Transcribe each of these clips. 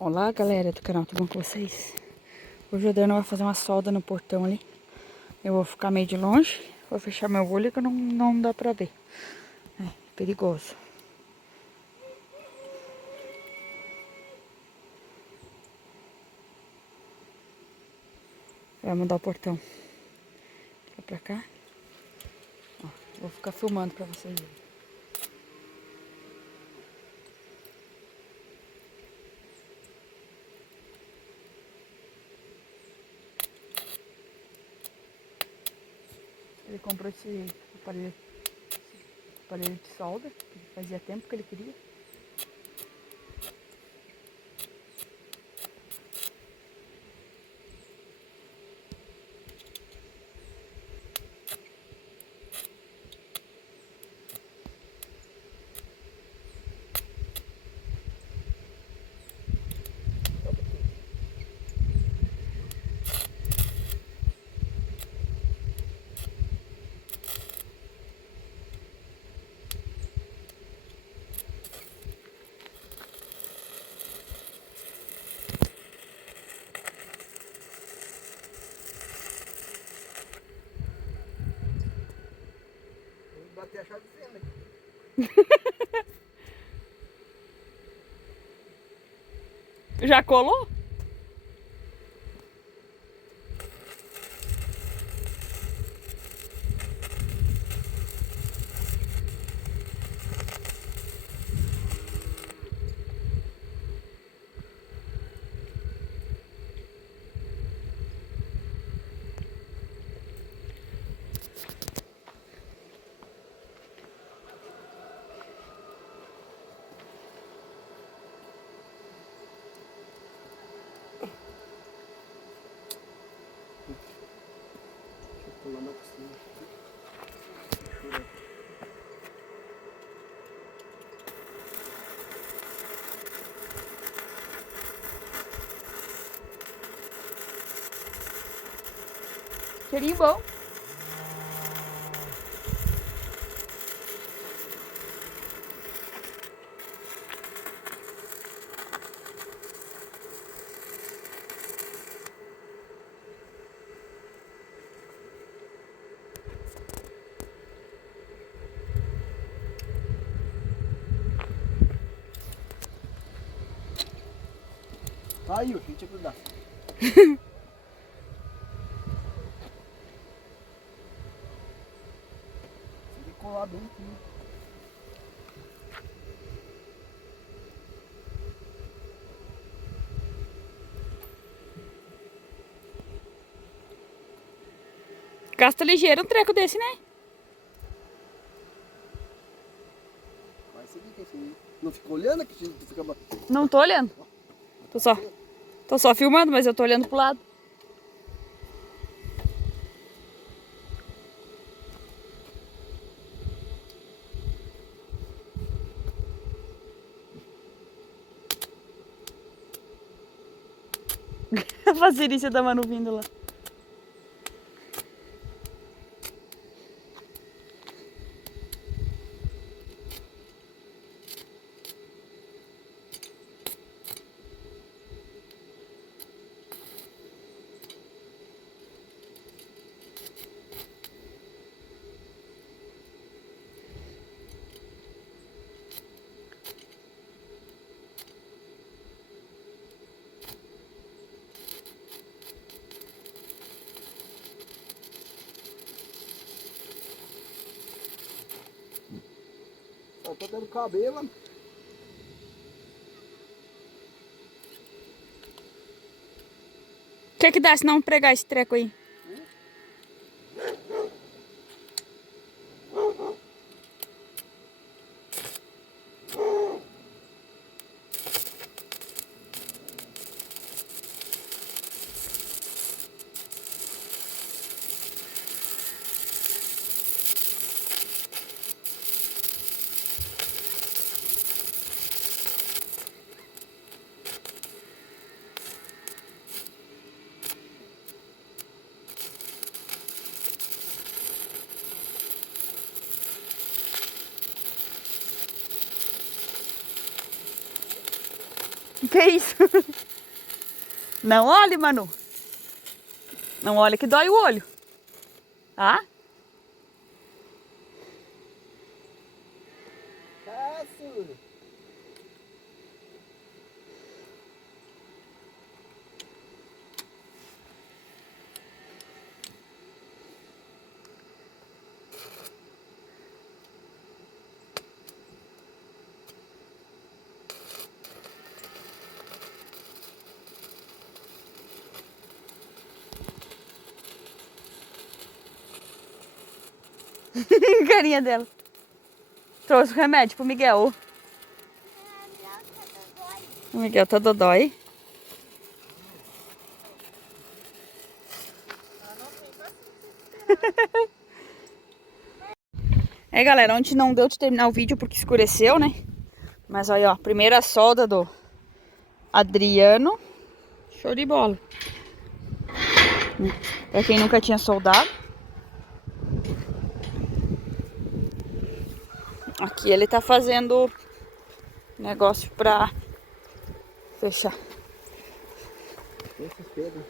Olá galera do canal, tudo bom com vocês? Hoje o Adriano vai fazer uma solda no portão ali. Eu vou ficar meio de longe, vou fechar meu olho que não dá pra ver. É perigoso. Vai mudar o portão. Vai pra cá. Ó, vou ficar filmando pra vocês verem. Ele comprou esse aparelho de solda, que fazia tempo que ele queria. Bater a chave de fenda. Já colou? Deixa eu pular na piscina. Cheirinho bom. Aí, o gente ia grudar. Tem que colar bem aqui. Gasta ligeiro um treco desse, né? Vai seguir que assim. Não fica olhando aqui, fica. Não tô olhando. Tô só filmando, mas eu tô olhando pro lado. A paciência da Manu vindo lá. Só tô dando cabelo. O que dá se não pregar esse treco aí? Que isso? Não olhe, Manu. Não olha que dói o olho. Tá? Cássio. Carinha dela. Trouxe o remédio pro Miguel. O Miguel tá dodói. É, galera, ontem não deu de terminar o vídeo porque escureceu, né? Mas aí, ó, primeira solda do Adriano. Show de bola. Pra quem nunca tinha soldado. Aqui ele tá fazendo negócio pra fechar. Essas pedras,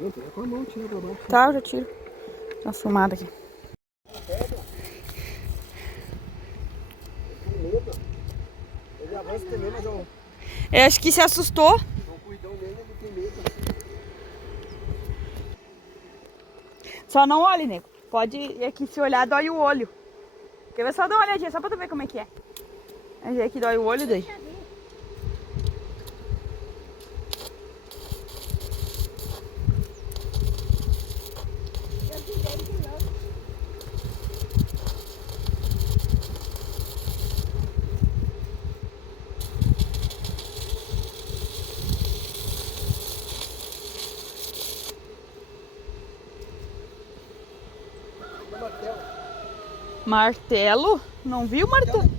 não, tira com a mão, tira pra baixo. Tá, eu já tiro. Dá uma filmada aqui. Com medo. Ele avança também, mas eu Eu acho que se assustou. não cuidão nele, ele tem medo. Só não olhe, nego. Pode aqui se olhar, dói o olho. Quer ver? Só dá uma olhadinha, só pra tu ver como é que é. Aí aqui dói o olho daí. Martelo? Não viu o martelo?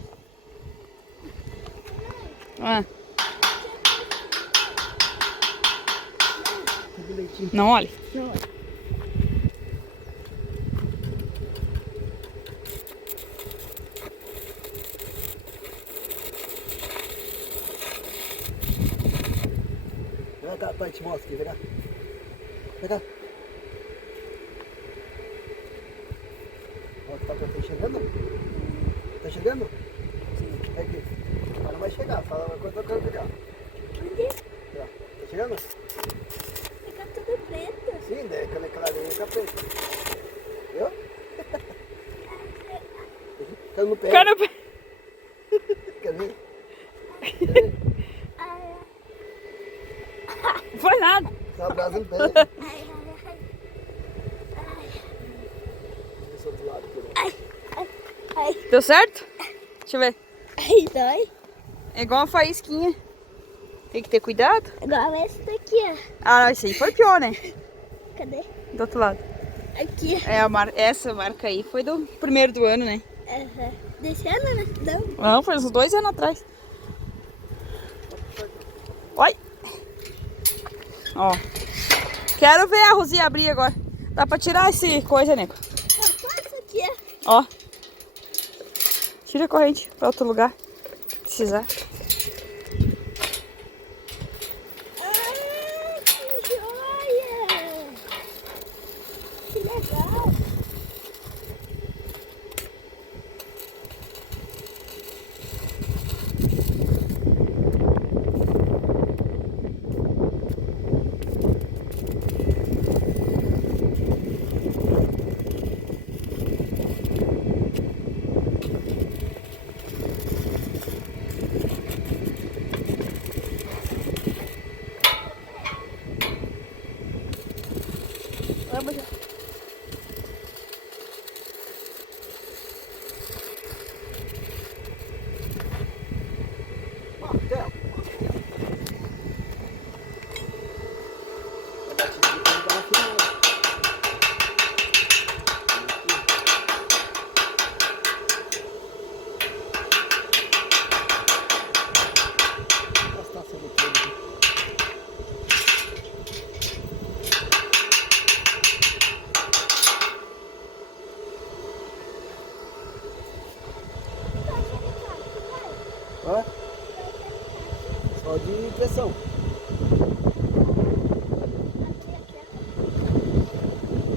Ah. Não olhe. Vem cá, pai, te mostro aqui, vem cá. Vem cá. Ó, tá enxergando? Tá chegando? Sim. É aqui. Mas não vai chegar, fala uma coisa que eu quero pegar. Onde? Tá chegando? Fica tudo preto. Sim, daí aquela clarinha fica preta. Viu? Tá no pé. Cara, pé. Quer ver? Ai, Não foi nada. Tá a brasa no pé. ai, ai, Esse outro lado aqui, né? ai, ai, Deu certo? Deixa eu ver. ai, dói. É igual uma faísquinha. Tem que ter cuidado. Igual esse daqui, ó. Ah, esse aí foi pior, né? Cadê? Do outro lado. Aqui. É essa marca aí foi do primeiro do ano, né? Aham. Desse ano, né? Não. Não, foi uns 2 anos atrás. Oi. Ó. Quero ver a Rosinha abrir agora. Dá pra tirar esse coisa, nego. Só passa aqui, Ó. ó. Tira a corrente pra outro lugar. Se precisar. Ah, que joia! Que legal. Vamos já. Martelo. A batidinha tem que dar uma filmada. Gastar essa botella aqui. Hã? de impressão.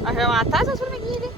Vai matar essas formiguinhas ali.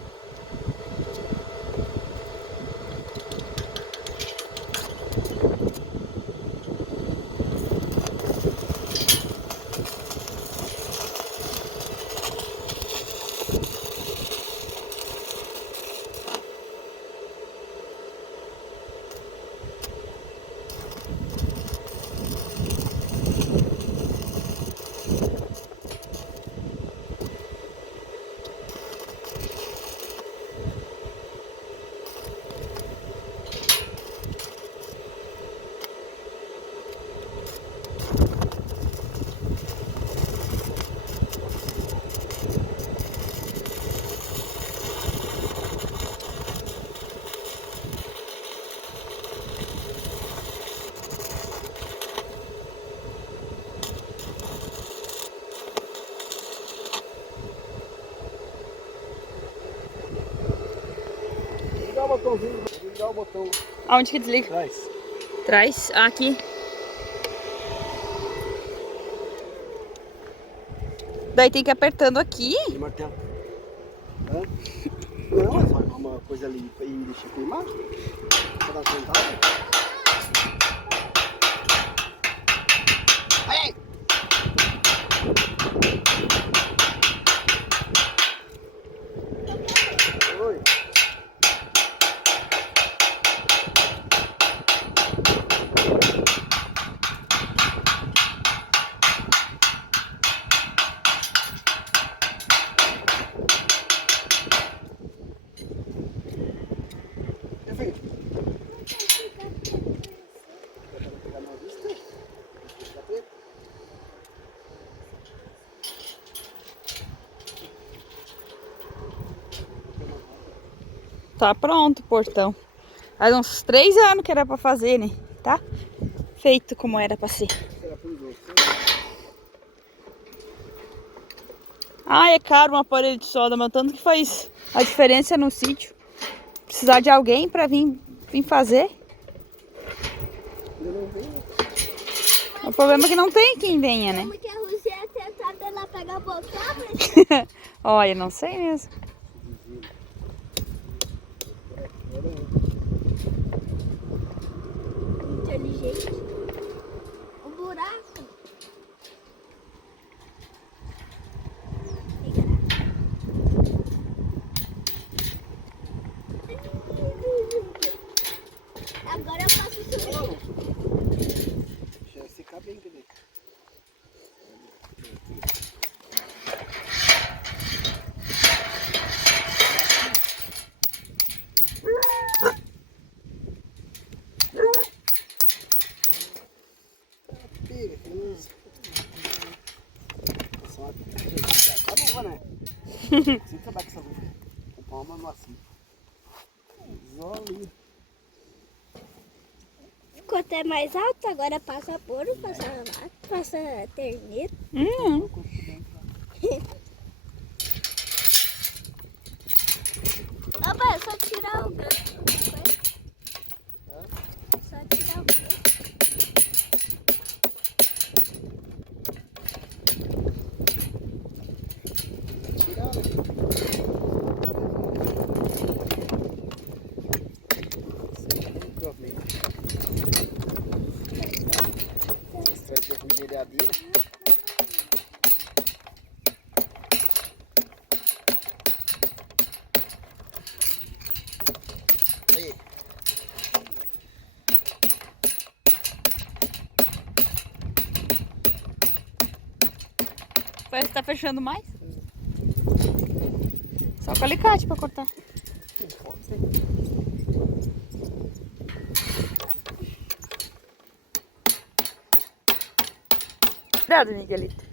Ligar o botãozinho, ligar o botão. Aonde que desliga? Traz. Traz. Ah, aqui. Daí tem que ir apertando aqui. E martelo. Hã? Não, é só uma coisa ali e deixar queimar. Pra dar contada. Ai! Oi. Enfim. Vai pegar na vista. Deixa preto. Tá pronto o portão. Faz uns 3 anos que era pra fazer, né? Tá feito como era pra ser. Será para os outros. Ah, é caro um aparelho de solda, mas tanto que faz a diferença no sítio. Precisar de alguém pra vir fazer. Eu não vejo. O problema é que não tem quem venha, né? Como que a Rússia ia tentar dela pegar o botão, mas Olha, não sei mesmo. inteligente. O buraco. Agora eu faço subir. Deixa secar bem, quer dizer. Pega, tem uns. Só que tá boa, né? Sem trabalhar com essa rua. Com palma macia. Isolinho. Ficou até mais alto, agora passa poro, passa lá, passa ternito. Ah, mas é só tirar o gancho. Só tirar o gancho. Estratégia de milhadeira. Aí. Parece que tá fechando mais. Só com alicate pra cortar. Cuidado, Miguelito.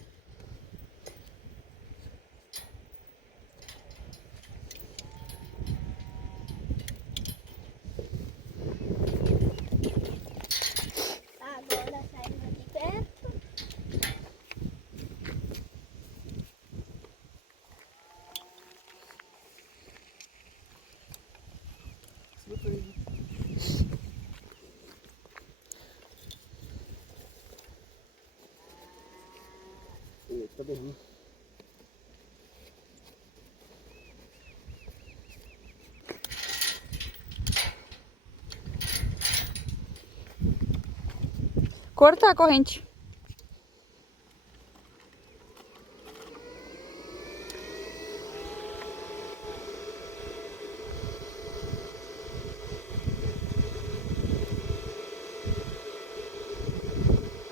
Agora saindo de perto. tá bem ruim. Cortar a corrente.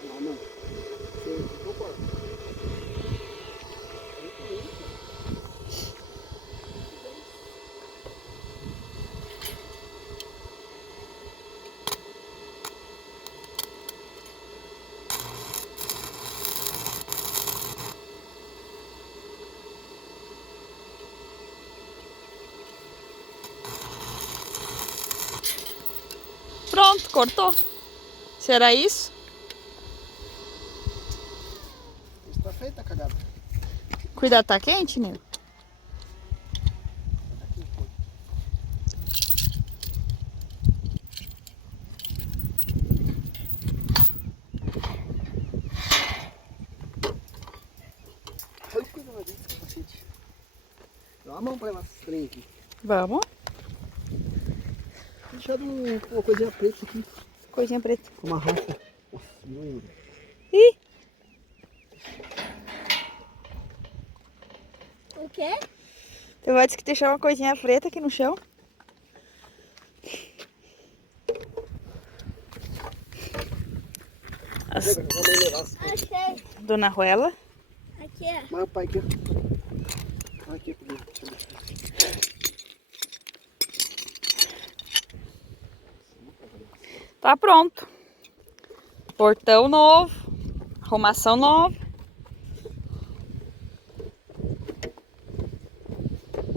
Ah, não. Você concorda? Pronto, cortou. Será isso? Isso tá feita a cagada. Cuidado, tá quente, Nilo? Aqui, pô. Olha que coisa mais linda esse capacete. Dá uma mão pra levar esses trem aqui. Vamos. Deixado uma coisinha preta aqui. Coisinha preta. Com uma raça. Nossa, virou ainda. Ih, O quê? tu vai dizer que deixar uma coisinha preta aqui no chão. As- Vamos levar assim. Achei. Dona Ruela. Aqui, ó. Mas o pai aqui, ó. Aqui, por aqui. Deixa eu ver. Tá pronto. Portão novo. Arrumação nova.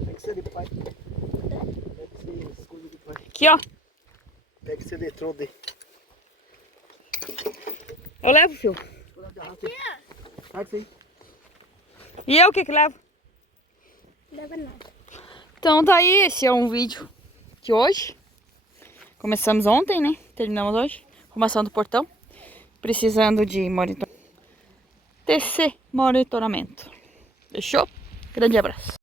Pega esse ali, pai. Pega esse coisa do pai. Aqui, ó. Pega esse eletrode. Eu levo, filho. Olha a garrafa aí. Pega isso aí. E eu, o que que levo? Não leva nada. Então tá aí, esse é um vídeo de hoje. Começamos ontem, né? Terminamos hoje. Arrumação do portão. Precisando de monitoramento. Fechou? Grande abraço.